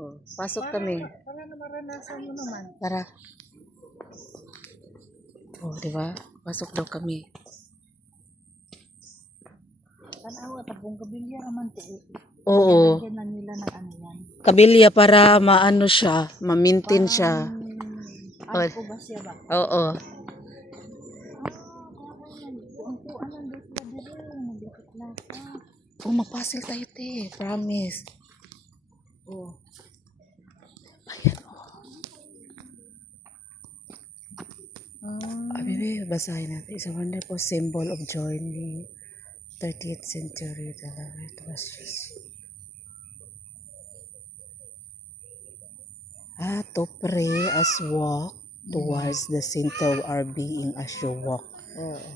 Oh, pasok kami. Para na maranasan mo naman. Tara. Oh, di ba? Pasok daw kami. Tanawa, tabong kabilya naman to. Oo. Lagyan na nila ng ano yan. Kabilya para maano siya, ma-maintain siya. Arko ba siya ba? Oo. Ang kuan lang doon sila dire. Naglakit-lakit. Oh, magpasil tayo, te. Promise. Oh. Ayan, oh. Ah. Baby, basahin natin. It's a wonderful symbol of joy in the 30th century. It was just... to pray as walk towards the center of our being as you walk.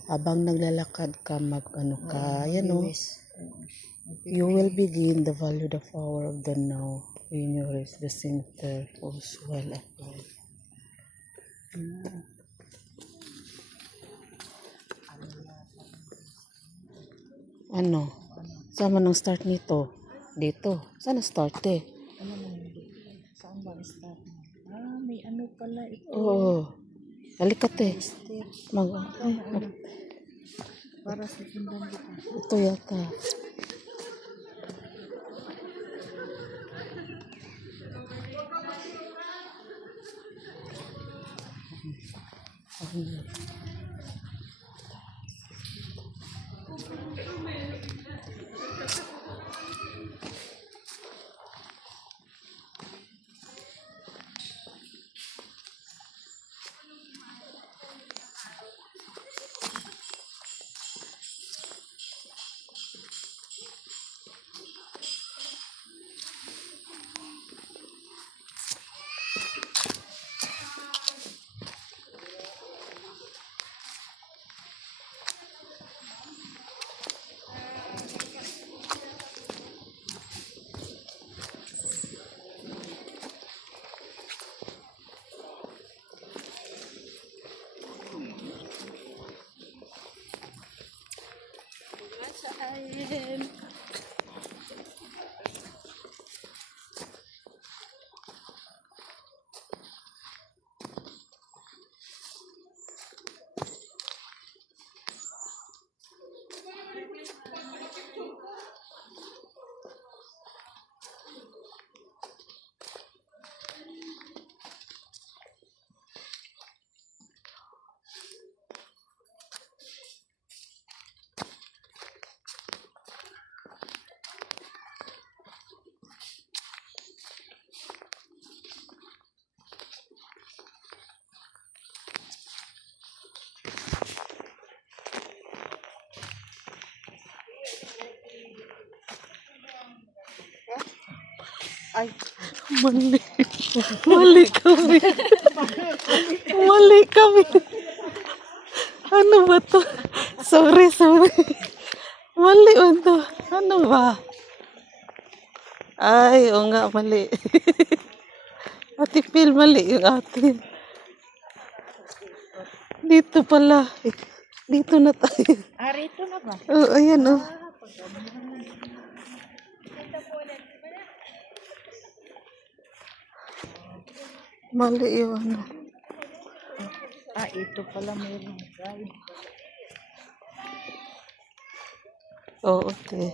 Habang naglalakad ka, mag-ano ka, yan o. You will begin the value the power of the now when you reach the center pulse well applied. Ano? Saan man ang start nito? Dito. Saan ang start eh? Ano mo hindi? Saan ba start mo? Ah, may ano pala ito. Oo. Halikat eh. Step. Mag Para sa tindahan kita. ito yata. Ay, Mali. Mali kami. Mali kami. Ano ba to? Sorry. Mali ba to? Ano ba? Ay, o nga, mali. Ate Phil, mali yung atin. Dito pala. Dito na tayo. rito na ba? Oh, ayan oh. Mali yung ano. Ito pala mayroong guide. Oo, te.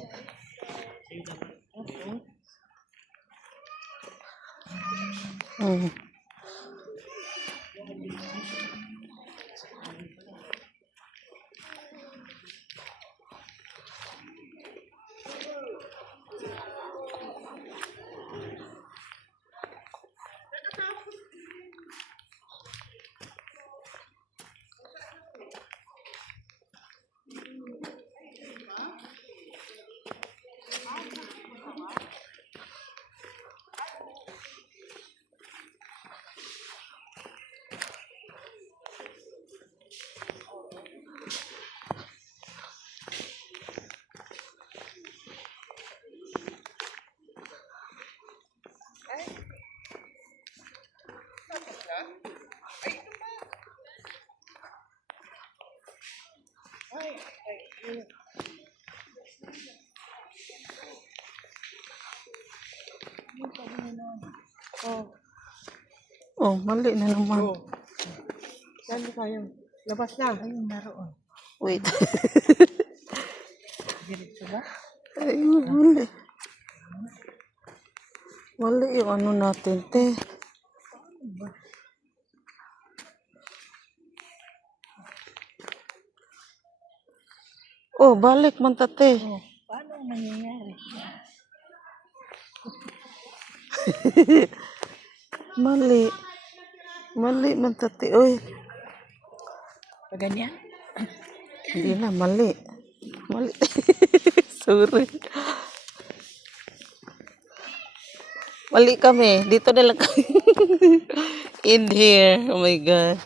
Oh. Oh, mali na naman. Oh. Saan ba kayo? Labas na. Ayun, naroon. Wait. Diretso ba? Ay, mali. Mali yung ano natin, te. Oh, balik man ta, te. Oh. Paano ang nangyayari? Mali. Mali man ta, te. Uy, Pag ganyan? hindi na, mali. Mali. Sorry. Mali kami. Dito na lang kami. In here. Oh my God.